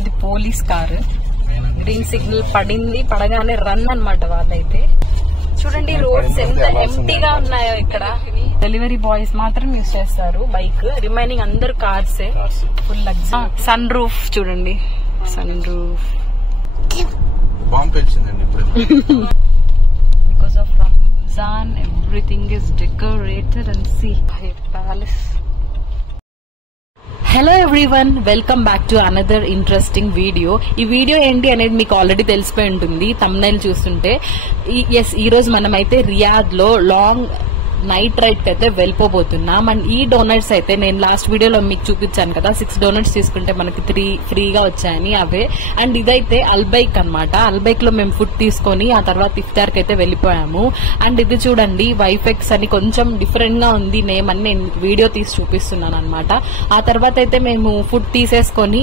ఇది police car. Green signal పడింది, పడగానే రన్ అన్నమాట వాళ్ళైతే. చూడండి రోడ్స్ ఎంత ఎంటీగా ఉన్నాయో ఇక్కడ. డెలివరీ బాయ్స్ మాత్రం యూజ్ చేస్తారు బైక్, రిమైనింగ్ అందరు కార్సే. Full luxury. సన్ రూఫ్ చూడండి, sunroof because of Ramzan everything is decorated and sea palace. Hello everyone, welcome back to another interesting video. ఈ వీడియో ఏంటి అనేది మీకు ఆల్రెడీ తెలిసిపోయి ఉంటుంది థంబ్నైల్ చూస్తుంటే. ఈ రోజు మనమైతే రియాద్ లో లాంగ్ నైట్ రైడ్ కి అయితే వెళ్ళిపోబోతున్నాం. అండ్ ఈ డోనట్స్ అయితే నేను లాస్ట్ వీడియోలో మీకు చూపించాను కదా, 6 డోనట్స్ తీసుకుంటే మనకి 3 ఫ్రీగా వచ్చాయని, అవే. అండ్ ఇదైతే అల్బైక్ అన్నమాట. అల్బైక్ లో మేము ఫుడ్ తీసుకొని ఆ తర్వాత ఇఫ్తార్ కి అయితే వెళ్ళిపోయాము. అండ్ ఇది చూడండి వైఫెక్స్ అని కొంచెం డిఫరెంట్ గా ఉంది నేమ్ అని నేను వీడియో తీసి చూపిస్తున్నాను అనమాట. ఆ తర్వాత అయితే మేము ఫుడ్ తీసేసుకొని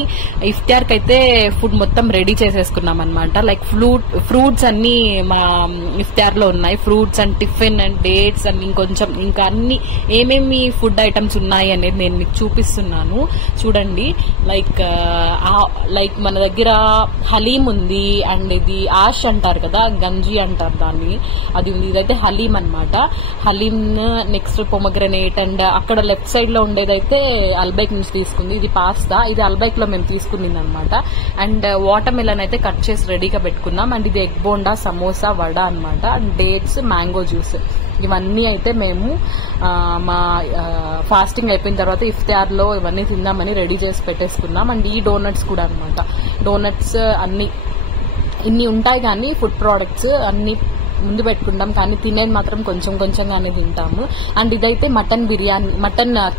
ఇఫ్తార్ కి అయితే ఫుడ్ మొత్తం రెడీ చేసేసుకున్నాం అనమాట. లైక్ ఫ్రూట్స్ అన్ని మా ఇఫ్తార్ లో ఉన్నాయి. Fruits and tiffin and dates and ఇంకా అన్ని ఏమేమి ఫుడ్ ఐటమ్స్ ఉన్నాయి అనేది నేను మీకు చూపిస్తున్నాను చూడండి. లైక్ మన దగ్గర హలీం ఉంది, అండ్ ఇది ఆష్ అంటారు కదా, గంజి అంటారు దాన్ని, అది ఉంది. ఇదైతే హలీం అన్నమాట. హలీం, నెక్స్ట్ పొమగ్రనేట్, అండ్ అక్కడ లెఫ్ట్ సైడ్ లో ఉండేదైతే అల్బైక్ నుంచి తీసుకుంది. ఇది పాస్తా, ఇది అల్బైక్ లో మేము తీసుకునింది అనమాట. అండ్ వాటర్ మిలన్ అయితే కట్ చేసి రెడీగా పెట్టుకున్నాం. అండ్ ఇది ఎగ్ బోండా, సమోసా, వడ అన్నమాట. అండ్ డేట్స్, మ్యాంగో జ్యూస్, ఇవన్నీ అయితే మేము మా ఫాస్టింగ్ అయిపోయిన తర్వాత ఇఫ్తార్ లో ఇవన్నీ తిందామని రెడీ చేసి పెట్టేసుకున్నాం. అండ్ ఈ డోనట్స్ కూడా అన్నమాట. డోనట్స్ అన్ని ఇన్ని ఉంటాయి కానీ ఫుడ్ ప్రోడక్ట్స్ అన్ని ముందు పెట్టుకుంటాం, కానీ తినేది మాత్రం కొంచెం కొంచెంగానే తింటాము. అండ్ ఇదైతే మటన్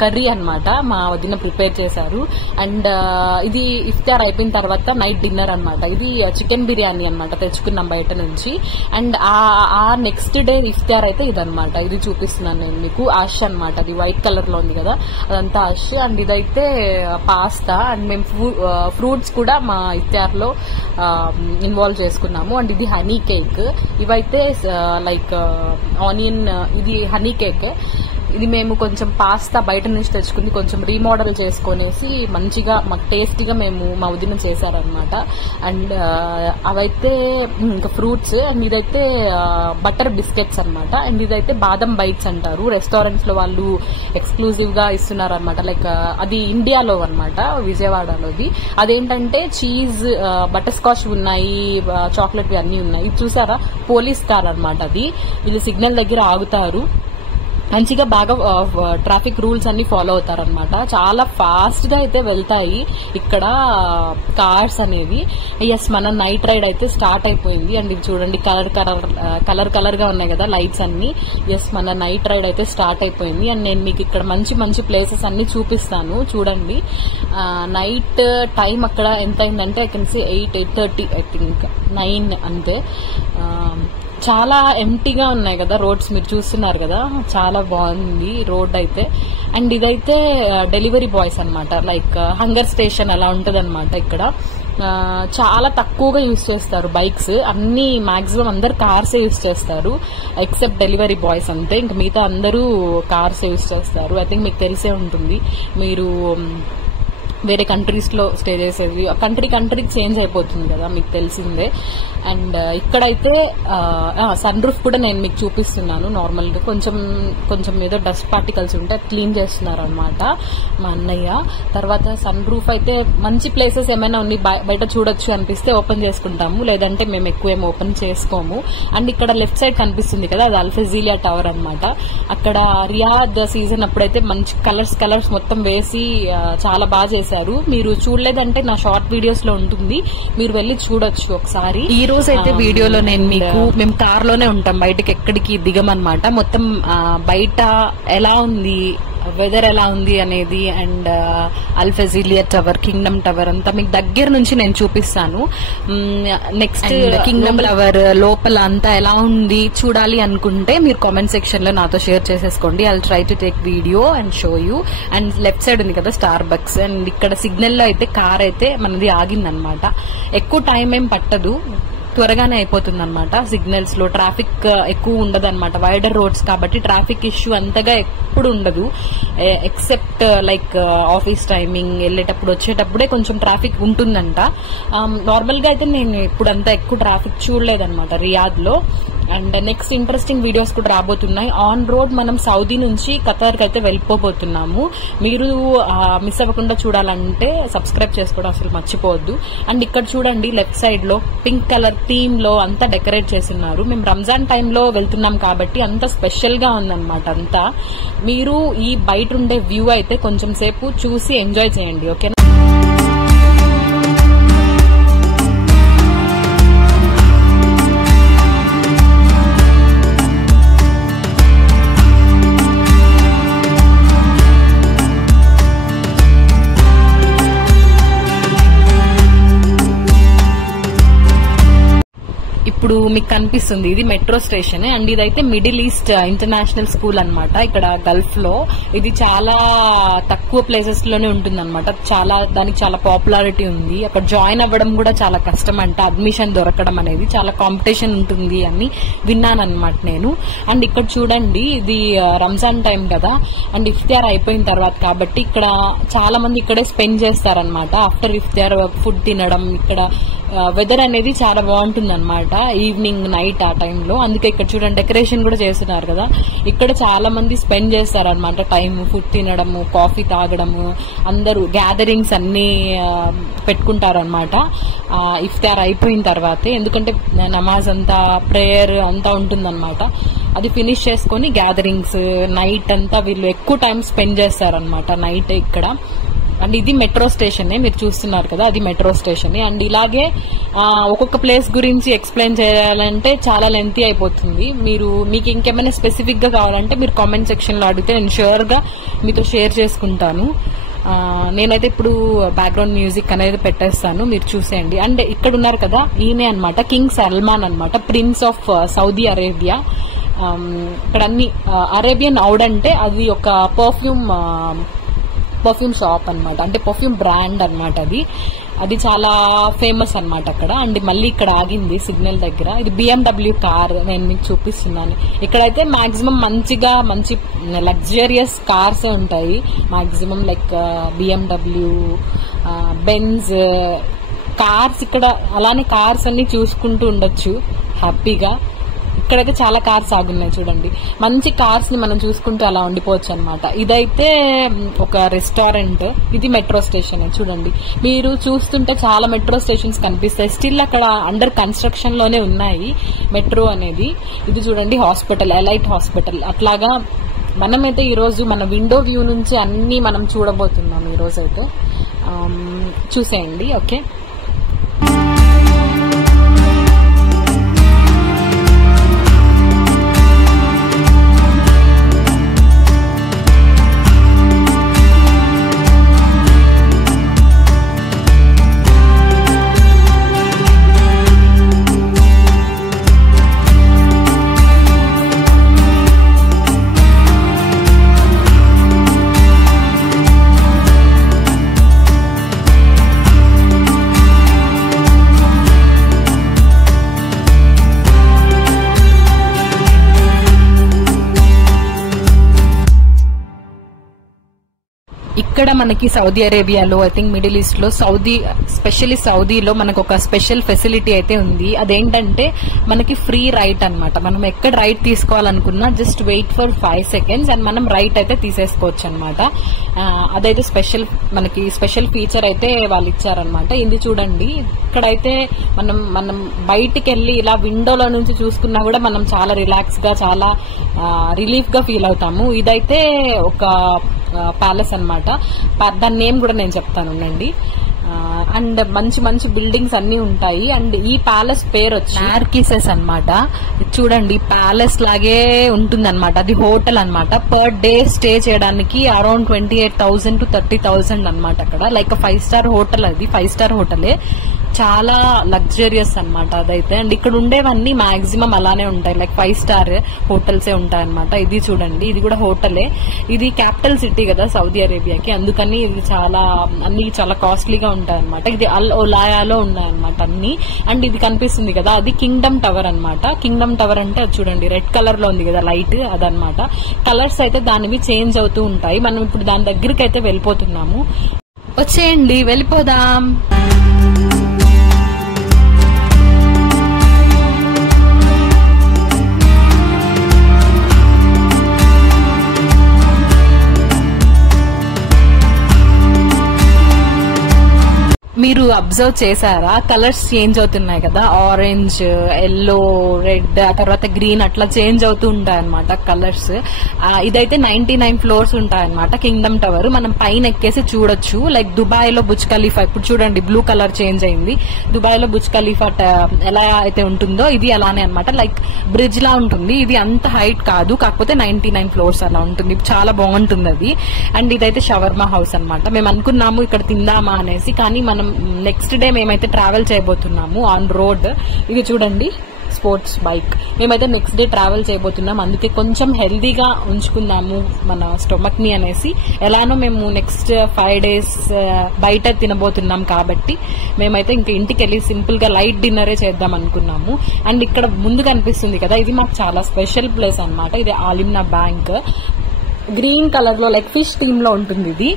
కర్రీ అన్నమాట, మా వదిన ప్రిపేర్ చేశారు. అండ్ ఇది ఇఫ్తార్ అయిపోయిన తర్వాత నైట్ డిన్నర్ అన్నమాట. ఇది చికెన్ బిర్యానీ అన్నమాట, తెచ్చుకున్నాం బయట నుంచి. అండ్ ఆ నెక్స్ట్ డే ఇఫ్తార్ అయితే ఇదన్నమాట. ఇది చూపిస్తున్నాను నేను మీకు. ఆష్ అన్నమాట, అది వైట్ కలర్ లో ఉంది కదా, అదంతా ఆష్. అండ్ ఇదైతే పాస్తా. అండ్ మేము ఫ్రూట్స్ కూడా మా ఇఫ్తార్ లో ఇన్వాల్వ్ చేసుకున్నాము. అండ్ ఇది హనీ కేక్. ఇవైతే లైక్ ఆనియన్, ఇది హనీ కేక్. ఇది మేము కొంచెం పాస్తా బయట నుంచి తెచ్చుకుని కొంచెం రీమోడల్ చేసుకునేసి మంచిగా మాకు టేస్టీగా మేము మా వదిన చేశారనమాట. అండ్ అవైతే ఇంకా ఫ్రూట్స్. అండ్ ఇదైతే బటర్ బిస్కెట్స్ అనమాట. అండ్ ఇదైతే బాదం బైట్స్ అంటారు, రెస్టారెంట్స్ లో వాళ్ళు ఎక్స్క్లూజివ్ గా ఇస్తున్నారు అనమాట. లైక్ అది ఇండియాలో అనమాట, విజయవాడలోది. అదేంటంటే చీజ్, బటర్ స్కాచ్ ఉన్నాయి, చాక్లెట్ అన్ని ఉన్నాయి. ఇది చూసారా, పోలీస్ కార్ అనమాట. అది వీళ్ళు సిగ్నల్ దగ్గర ఆగుతారు, మంచిగా బాగా ట్రాఫిక్ రూల్స్ అన్ని ఫాలో అవుతారనమాట. చాలా ఫాస్ట్ గా అయితే వెళ్తాయి ఇక్కడ కార్స్ అనేవి. ఎస్, మన నైట్ రైడ్ అయితే స్టార్ట్ అయిపోయింది. అండ్ ఇవి చూడండి కలర్ గా ఉన్నాయి కదా లైట్స్ అన్ని. ఎస్, మన నైట్ రైడ్ అయితే స్టార్ట్ అయిపోయింది. అండ్ నేను మీకు ఇక్కడ మంచి మంచి ప్లేసెస్ అన్ని చూపిస్తాను చూడండి. నైట్ టైం అక్కడ ఎంత అయిందంటే I can see 8:30 I think 9 అంతే. చాలా ఎంటీగా ఉన్నాయి కదా రోడ్స్, మీరు చూస్తున్నారు కదా, చాలా బాగుంది రోడ్ అయితే. అండ్ ఇదైతే డెలివరీ బాయ్స్ అన్నమాట, లైక్ హంగర్ స్టేషన్ అలా ఉంటది అనమాట. ఇక్కడ చాలా తక్కువగా యూజ్ చేస్తారు బైక్స్, అన్ని మాక్సిమం అందరు కార్సే యూజ్ చేస్తారు ఎక్సెప్ట్ డెలివరీ బాయ్స్ అంతే. ఇంకా మిగతా అందరూ కార్సే యూజ్ చేస్తారు. ఐ థింక్ మీకు తెలిసే ఉంటుంది, మీరు వేరే కంట్రీస్ లో స్టే చేసేది, కంట్రీకి చేంజ్ అయిపోతుంది కదా, మీకు తెలిసిందే. అండ్ ఇక్కడైతే సన్ రూఫ్ కూడా నేను మీకు చూపిస్తున్నాను. నార్మల్ గా కొంచెం ఏదో డస్ట్ పార్టికల్స్ ఉంటే క్లీన్ చేస్తున్నారు అనమాట మా అన్నయ్య. తర్వాత సన్ రూఫ్ అయితే మంచి ప్లేసెస్ ఏమైనా ఉన్నాయి బయట చూడొచ్చు అనిపిస్తే ఓపెన్ చేసుకుంటాము, లేదంటే మేము ఎక్కువ ఏం ఓపెన్ చేసుకోము. అండ్ ఇక్కడ లెఫ్ట్ సైడ్ కనిపిస్తుంది కదా, అది అల్ఫెజీలియా టవర్ అనమాట. అక్కడ రియాద్ సీజన్ అప్పుడైతే మంచి కలర్స్ మొత్తం వేసి చాలా బాగా చేశారు. మీరు చూడలేదంటే నా షార్ట్ వీడియోస్ లో ఉంటుంది, మీరు వెళ్ళి చూడొచ్చు ఒకసారి. ఈ రోజు అయితే వీడియోలో నేను మీకు, మేము కార్ లోనే ఉంటాం, బయటకి ఎక్కడికి దిగమన్నమాట. మొత్తం బయట ఎలా ఉంది, వెదర్ ఎలా ఉంది అనేది, అండ్ అల్ఫెజీలియా టవర్, కింగ్డమ్ టవర్ అంతా మీకు దగ్గర నుంచి నేను చూపిస్తాను. నెక్స్ట్ కింగ్డమ్ టవర్ లోపల అంతా ఎలా ఉంది చూడాలి అనుకుంటే మీరు కామెంట్ సెక్షన్ లో నాతో షేర్ చేసేసుకోండి. I try to take video and show you. And left side ఉంది కదా స్టార్ బక్స్. అండ్ ఇక్కడ సిగ్నల్ లో అయితే కార్ అయితే మనది ఆగిందనమాట. ఎక్కువ టైం ఏం పట్టదు, త్వరగానే అయిపోతుంది అనమాట. సిగ్నల్స్ లో ట్రాఫిక్ ఎక్కువ ఉండదు అనమాట, వైడర్ రోడ్స్ కాబట్టి ట్రాఫిక్ ఇష్యూ అంతగా ఎప్పుడు ఉండదు. ఎక్సెప్ట్ లైక్ ఆఫీస్ టైమింగ్, వెళ్ళేటప్పుడు వచ్చేటప్పుడే కొంచెం ట్రాఫిక్ ఉంటుందంట. నార్మల్ గా అయితే నేను ఇప్పుడు అంతా ఎక్కువ ట్రాఫిక్ చూడలేదన్నమాట రియాద్ లో. అండ్ నెక్స్ట్ ఇంట్రెస్టింగ్ వీడియోస్ కూడా రాబోతున్నాయి. ఆన్ రోడ్ మనం సౌదీ నుంచి ఖతార్ కి అయితే వెళ్ళిపోబోతున్నాము. మీరు మిస్ అవ్వకుండా చూడాలంటే సబ్స్క్రైబ్ చేసుకోవడం అసలు మర్చిపోవద్దు. అండ్ ఇక్కడ చూడండి లెఫ్ట్ సైడ్ లో పింక్ కలర్ థీమ్ లో అంతా డెకరేట్ చేస్తున్నారు. మేము రంజాన్ టైంలో వెళ్తున్నాం కాబట్టి అంత స్పెషల్ గా ఉందన్నమాట అంతా. మీరు ఈ బయట ఉండే వ్యూ అయితే కొంచెం సేపు చూసి ఎంజాయ్ చేయండి, ఓకేనా. ఇప్పుడు మీకు కనిపిస్తుంది ఇది మెట్రో స్టేషన్. అండ్ ఇదైతే మిడిల్ ఈస్ట్ ఇంటర్నేషనల్ స్కూల్ అన్నమాట. ఇక్కడ గల్ఫ్ లో ఇది చాలా తక్కువ ప్లేసెస్ లోనే ఉంటుంది అనమాట. దానికి చాలా పాపులారిటీ ఉంది. అక్కడ జాయిన్ అవ్వడం కూడా చాలా కష్టం అంట, అడ్మిషన్ దొరకడం అనేది చాలా కాంపిటీషన్ ఉంటుంది అని విన్నాను అనమాట నేను. అండ్ ఇక్కడ చూడండి ఇది రంజాన్ టైం కదా, అండ్ ఇఫ్తార్ అయిపోయిన తర్వాత కాబట్టి ఇక్కడ చాలా మంది ఇక్కడే స్పెండ్ చేస్తారనమాట. ఆఫ్టర్ ఇఫ్తార్ ఫుడ్ తినడం. ఇక్కడ వెదర్ అనేది చాలా బాగుంటుంది అనమాట ఈవినింగ్ నైట్ ఆ టైంలో. అందుకే ఇక్కడ చూడండి డెకరేషన్ కూడా చేస్తున్నారు కదా. ఇక్కడ చాలా మంది స్పెండ్ చేస్తారనమాట టైం, ఫుడ్ తినడము, కాఫీ తాగడము, అందరూ గ్యాదరింగ్స్ అన్ని పెట్టుకుంటారనమాట ఇఫ్తార్ అయిపోయిన తర్వాతే. ఎందుకంటే నమాజ్ అంతా, ప్రేయర్ అంతా ఉంటుందన్నమాట. అది ఫినిష్ చేసుకుని గ్యాదరింగ్స్ నైట్ అంతా వీళ్ళు ఎక్కువ టైం స్పెండ్ చేస్తారనమాట నైట్ ఇక్కడ. అండ్ ఇది మెట్రో స్టేషన్ మీరు చూస్తున్నారు కదా, అది మెట్రో స్టేషన్. అండ్ ఇలాగే ఒక్కొక్క ప్లేస్ గురించి ఎక్స్ప్లెయిన్ చేయాలంటే చాలా లెంతీ అయిపోతుంది. మీకు ఇంకేమైనా స్పెసిఫిక్ గా కావాలంటే మీరు కామెంట్ సెక్షన్ లో అడిగితే నేను ష్యూర్ గా మీతో షేర్ చేసుకుంటాను. నేనైతే ఇప్పుడు బ్యాక్గ్రౌండ్ మ్యూజిక్ అనేది పెట్టేస్తాను, మీరు చూసేయండి. అండ్ ఇక్కడ ఉన్నారు కదా, ఈయనే అనమాట కింగ్ సల్మాన్ అనమాట, ప్రిన్స్ ఆఫ్ సౌదీ అరేబియా. ఇక్కడ అన్ని అరేబియన్ ఔడ్ అంటే అది ఒక పర్ఫ్యూమ్ షాప్ అనమాట, అంటే పర్ఫ్యూమ్ బ్రాండ్ అనమాట అది చాలా ఫేమస్ అనమాట అక్కడ. అండ్ మళ్ళీ ఇక్కడ ఆగింది సిగ్నల్ దగ్గర. ఇది BMW కార్, నేను మీకు చూపిస్తున్నాను. ఇక్కడైతే మాక్సిమం మంచి లగ్జరియస్ కార్స్ ఉంటాయి maximum, like BMW, Benz cars. ఇక్కడ అలానే కార్స్ అన్ని చూసుకుంటూ ఉండొచ్చు హ్యాపీగా. ఇక్కడైతే చాలా కార్స్ ఆగున్నాయి చూడండి. మంచి కార్స్ ని మనం చూసుకుంటూ అలా ఉండిపోవచ్చు అనమాట. ఇదైతే ఒక రెస్టారెంట్, ఇది మెట్రో స్టేషన్ చూడండి. మీరు చూస్తుంటే చాలా మెట్రో స్టేషన్స్ కనిపిస్తాయి, స్టిల్ అక్కడ అండర్ కన్స్ట్రక్షన్ లోనే ఉన్నాయి మెట్రో అనేది. ఇది చూడండి హాస్పిటల్, ఎలైట్ హాస్పిటల్. అట్లాగా మనమైతే ఈ రోజు మన విండో వ్యూ నుంచి అన్ని మనం చూడబోతున్నాం ఈ రోజు అయితే. చూసేయండి, ఓకే. ఇక్కడ మనకి సౌదీ అరేబియాలో, ఐ థింక్ మిడిల్ ఈస్ట్ లో, స్పెషల్లీ సౌదీలో మనకు ఒక స్పెషల్ ఫెసిలిటీ అయితే ఉంది. అదేంటంటే మనకి ఫ్రీ రైట్ అనమాట. మనం ఎక్కడ రైట్ తీసుకోవాలనుకున్నా just wait for 5 seconds and మనం రైట్ అయితే తీసేసుకోవచ్చు అనమాట. అదైతే మనకి స్పెషల్ ఫీచర్ అయితే వాళ్ళు ఇచ్చారనమాట. ఇది చూడండి, ఇక్కడైతే మనం బయటికి వెళ్ళి ఇలా విండోలో నుంచి చూసుకున్నా కూడా మనం చాలా రిలాక్స్ గా, చాలా రిలీఫ్ గా ఫీల్ అవుతాము. ఇదైతే ఒక ప్యాలెస్ అనమాట. దాని నేమ్ కూడా నేను చెప్తాను ఉండండి. అండ్ మంచి బిల్డింగ్స్ అన్ని ఉంటాయి. అండ్ ఈ ప్యాలెస్ పేరు వచ్చి నార్కిసెస్ అనమాట. చూడండి ప్యాలెస్ లాగే ఉంటుంది అనమాట. అది హోటల్ అనమాట. పర్ డే స్టే చేయడానికి అరౌండ్ 28,000 to 30,000 అనమాట. అక్కడ లైక్ 5 star హోటల్, అది 5 star హోటలే. చాలా లగ్జరియస్ అన్నమాట అదైతే. అండ్ ఇక్కడ ఉండేవన్నీ మాక్సిమం అలానే ఉంటాయి, లైక్ 5 స్టార్ హోటల్సే ఉంటాయి అనమాట. ఇది చూడండి, ఇది కూడా హోటలే. ఇది క్యాపిటల్ సిటీ కదా సౌదీ అరేబియాకి, అందుకని ఇది అన్ని చాలా కాస్ట్లీగా ఉంటాయి అనమాట. ఇది అల్ ఒలాయాలో ఉన్నాయన్నమాట అన్ని. అండ్ ఇది కనిపిస్తుంది కదా, అది కింగ్డమ్ టవర్ అనమాట. కింగ్డమ్ టవర్ అంటే అది చూడండి, రెడ్ కలర్ లో ఉంది కదా లైట్, అదనమాట. కలర్స్ అయితే దానివి చేంజ్ అవుతూ ఉంటాయి. మనం ఇప్పుడు దాని దగ్గరికి అయితే వెళ్ళిపోతున్నాము. వచ్చేయండి, వెళ్ళిపోదాం. మీరు అబ్జర్వ్ చేశారా, కలర్స్ చేంజ్ అవుతున్నాయి కదా, ఆరెంజ్, ఎల్లో, రెడ్, ఆ తర్వాత గ్రీన్, అట్లా చేంజ్ అవుతూ ఉంటాయి అనమాట కలర్స్. ఇదైతే 99 ఫ్లోర్స్ ఉంటాయన్నమాట కింగ్డమ్ టవర్. మనం పైన ఎక్కేసి చూడొచ్చు. లైక్ దుబాయ్ లో బుర్జ్ ఖలీఫా, ఇప్పుడు చూడండి బ్లూ కలర్ చేంజ్ అయింది. దుబాయ్ లో బుర్జ్ ఖలీఫా ఎలా అయితే ఉంటుందో ఇది అలానే అనమాట, లైక్ బ్రిడ్జ్ లా ఉంటుంది. ఇది అంత హైట్ కాదు, కాకపోతే 99 ఫ్లోర్స్ అలా ఉంటుంది. చాలా బాగుంటుంది అది. అండ్ ఇదైతే షవర్మా హౌస్ అనమాట. మేము అనుకున్నాము ఇక్కడ తిందామా అనేసి, కానీ మనం నెక్స్ట్ డే మేమైతే ట్రావెల్ చేయబోతున్నాము ఆన్ రోడ్. ఇది చూడండి, స్పోర్ట్స్ బైక్. మేమైతే నెక్స్ట్ డే ట్రావెల్ చేయబోతున్నాం, అందుకే కొంచెం హెల్దీగా ఉంచుకుందాము మన స్టొమక్ ని అనేసి. ఎలానో మేము నెక్స్ట్ 5 days బయట తినబోతున్నాం కాబట్టి మేమైతే ఇంకా ఇంటికి వెళ్ళి సింపుల్ గా లైట్ డిన్నరే చేద్దాం అనుకున్నాము. అండ్ ఇక్కడ ముందు కనిపిస్తుంది కదా, ఇది మాకు చాలా స్పెషల్ ప్లేస్ అనమాట. ఇది ఆలిమ్నా బ్యాంక్, గ్రీన్ కలర్ లో లైక్ ఫిష్ థీమ్ లో ఉంటుంది. ఇది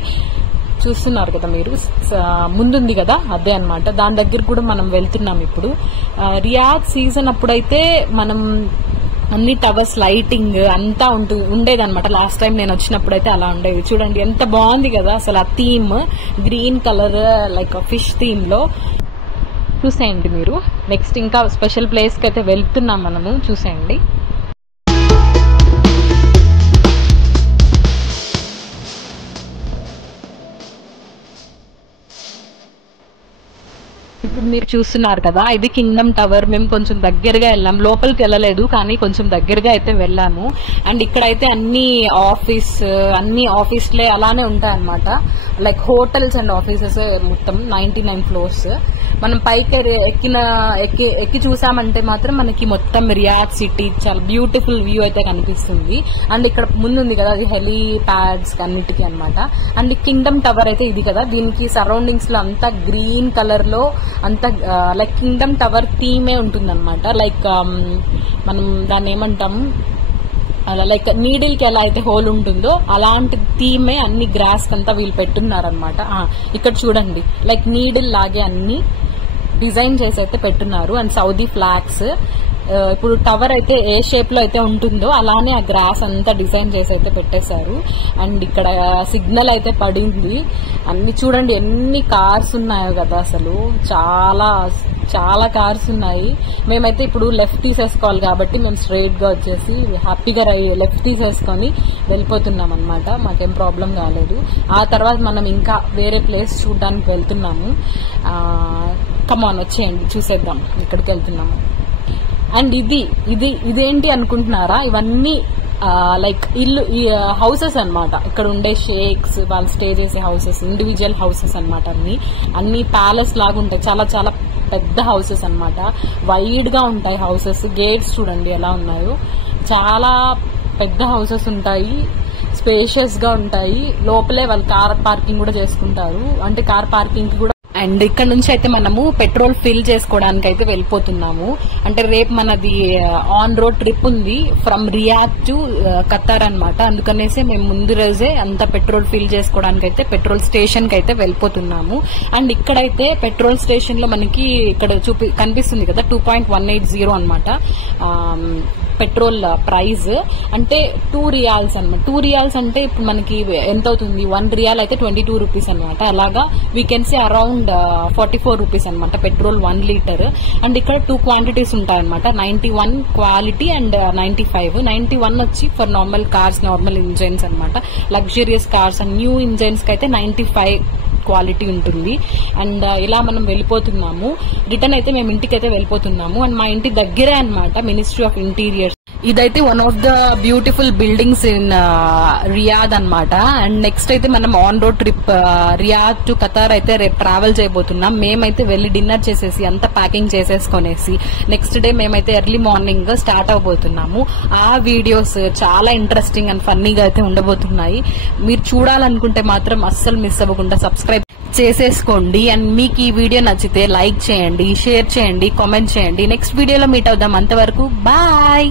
చూస్తున్నారు కదా మీరు, ముందుంది కదా, అదే అనమాట. దాని దగ్గర కూడా మనం వెళ్తున్నాం ఇప్పుడు. రియాద్ సీజన్ అప్పుడైతే మనం అన్ని టవర్స్ లైటింగ్ అంతా ఉండేదన్నమాట. లాస్ట్ టైం నేను వచ్చినప్పుడు అయితే అలా ఉండేది. చూడండి ఎంత బాగుంది కదా అసలు, ఆ theme green colour like fish theme లో. చూసేయండి మీరు. నెక్స్ట్ ఇంకా స్పెషల్ ప్లేస్ కి అయితే వెళ్తున్నాం మనము, చూసేయండి. ఇప్పుడు మీరు చూస్తున్నారు కదా, ఇది కింగ్డమ్ టవర్. మేము కొంచెం దగ్గరగా వెళ్ళాం, లోపలికి వెళ్ళలేదు కానీ కొంచెం దగ్గరగా అయితే వెళ్ళాము. అండ్ ఇక్కడైతే అన్ని ఆఫీస్లే అలానే ఉంటాయన్నమాట, లైక్ హోటల్స్ అండ్ ఆఫీసెస్ మొత్తం 99 ఫ్లోర్స్. మనం పైకి ఎక్కి చూసామంటే మాత్రం మనకి మొత్తం రియాద్ సిటీ చాలా బ్యూటిఫుల్ వ్యూ అయితే కనిపిస్తుంది. అండ్ ఇక్కడ ముందు ఉంది కదా, అది హెలీప్యాడ్స్ అన్నిటికీ అనమాట. అండ్ కింగ్డమ్ టవర్ అయితే ఇది కదా, దీనికి సరౌండింగ్స్ లో అంతా గ్రీన్ కలర్ లో అంతా లైక్ కింగ్డమ్ టవర్ థీమే ఉంటుంది అనమాట. లైక్ మనం దాన్ని ఏమంటాం, అలా లైక్ నీడిల్ కి ఎలా అయితే హోల్ ఉంటుందో అలాంటి థీమే అన్ని గ్రాస్ అంతా వీళ్ళు పెట్టున్నారనమాట. ఇక్కడ చూడండి, లైక్ నీడిల్ లాగే అన్ని డిజైన్ చేసి అయితే పెట్టున్నారు. అండ్ సౌదీ ఫ్లాగ్స్, ఇప్పుడు టవర్ అయితే ఏ షేప్ లో అయితే ఉంటుందో అలానే ఆ గ్రాస్ అంతా డిజైన్ చేసి అయితే పెట్టేశారు. అండ్ ఇక్కడ సిగ్నల్ అయితే పడింది. అన్ని చూడండి ఎన్ని కార్స్ ఉన్నాయో కదా, అసలు చాలా చాలా కార్స్ ఉన్నాయి. మేమైతే ఇప్పుడు లెఫ్ట్ తీసేసుకోవాలి కాబట్టి మేము స్ట్రైట్ గా వచ్చేసి హ్యాపీగా లెఫ్ట్ తీసేసుకొని వెళ్ళిపోతున్నాం అనమాట. మాకేం ప్రాబ్లం కాలేదు. ఆ తర్వాత మనం ఇంకా వేరే ప్లేస్ చూడడానికి వెళ్తున్నాము. కమాన్ వచ్చేయండి, చూసేద్దాం ఎక్కడికి వెళ్తున్నాము. అండ్ ఇదేంటి అనుకుంటున్నారా, ఇవన్నీ లైక్ ఇల్లు హౌసెస్ అనమాట. ఇక్కడ ఉండే షేక్స్ వాళ్ళు స్టే చేసే హౌసెస్, ఇండివిజువల్ హౌసెస్ అనమాట. అన్ని ప్యాలెస్ లాగా ఉంటాయి, చాలా చాలా పెద్ద హౌసెస్ అనమాట. వైడ్ గా ఉంటాయి హౌసెస్. గేట్స్ చూడండి ఎలా ఉన్నాయో, చాలా పెద్ద హౌసెస్ ఉంటాయి, స్పేషియస్ గా ఉంటాయి. లోపలే వాళ్ళు కార్ పార్కింగ్ కూడా చేసుకుంటారు, అంటే కార్ పార్కింగ్ కి కూడా. అండ్ ఇక్కడ నుంచి అయితే మనము పెట్రోల్ ఫిల్ చేసుకోవడానికి అయితే వెళ్ళిపోతున్నాము. అంటే రేపు మనది ఆన్ రోడ్ ట్రిప్ ఉంది ఫ్రమ్ రియాద్ టు ఖతార్ అనమాట. అందుకనేసి మేము ముందు రోజే అంత పెట్రోల్ ఫిల్ చేసుకోవడానికి అయితే పెట్రోల్ స్టేషన్ కి అయితే వెళ్ళిపోతున్నాము. అండ్ ఇక్కడైతే పెట్రోల్ స్టేషన్ లో మనకి ఇక్కడ కనిపిస్తుంది కదా 2.180 అనమాట పెట్రోల్ ప్రైస్. అంటే 2 రియాల్స్ అనమాట. 2 రియాల్స్ అంటే ఇప్పుడు మనకి ఎంత అవుతుంది, 1 రియాల్ అయితే 22 రూపీస్ అనమాట. అలాగా we can see around 44 rupees అనమాట పెట్రోల్ 1 లీటర్. అండ్ ఇక్కడ 2 క్వాంటిటీస్ ఉంటాయన్నమాట, 91 క్వాలిటీ అండ్ 95. 91 వచ్చి for normal cars, normal engines అనమాట. Luxurious cars and new engines కి అయితే 95 క్వాలిటీ ఉంటుంది. అండ్ ఇలా మనం వెళ్ళిపోతున్నాము. రిటర్న్ అయితే మేము ఇంటికి అయితే వెళ్ళిపోతున్నాము. అండ్ మా ఇంటి దగ్గరే అనమాట మినిస్ట్రీ ఆఫ్ ఇంటీరియర్స్. ఇదైతే one of the beautiful buildings in Riyadh అన్నమాట. అండ్ నెక్స్ట్ అయితే మనం on road trip Riyadh to Qatar అయితే రేపు ట్రావెల్ చేయబోతున్నాం. మేమైతే వెళ్లి డిన్నర్ చేసేసి అంతా ప్యాకింగ్ చేసేసుకునేసి నెక్స్ట్ డే మేమైతే ఎర్లీ మార్నింగ్ స్టార్ట్ అవబోతున్నాము. ఆ వీడియోస్ చాలా ఇంట్రెస్టింగ్ అండ్ ఫన్నీగా అయితే ఉండబోతున్నాయి. మీరు చూడాలనుకుంటే మాత్రం అస్సలు మిస్ అవ్వకుండా సబ్స్క్రైబ్ చేసేసుకోండి. అండ్ మీకు ఈ వీడియో నచ్చితే లైక్ చేయండి, షేర్ చేయండి, కామెంట్ చేయండి. నెక్స్ట్ వీడియోలో మీట్ అవుదాం. అంతవరకు బాయ్.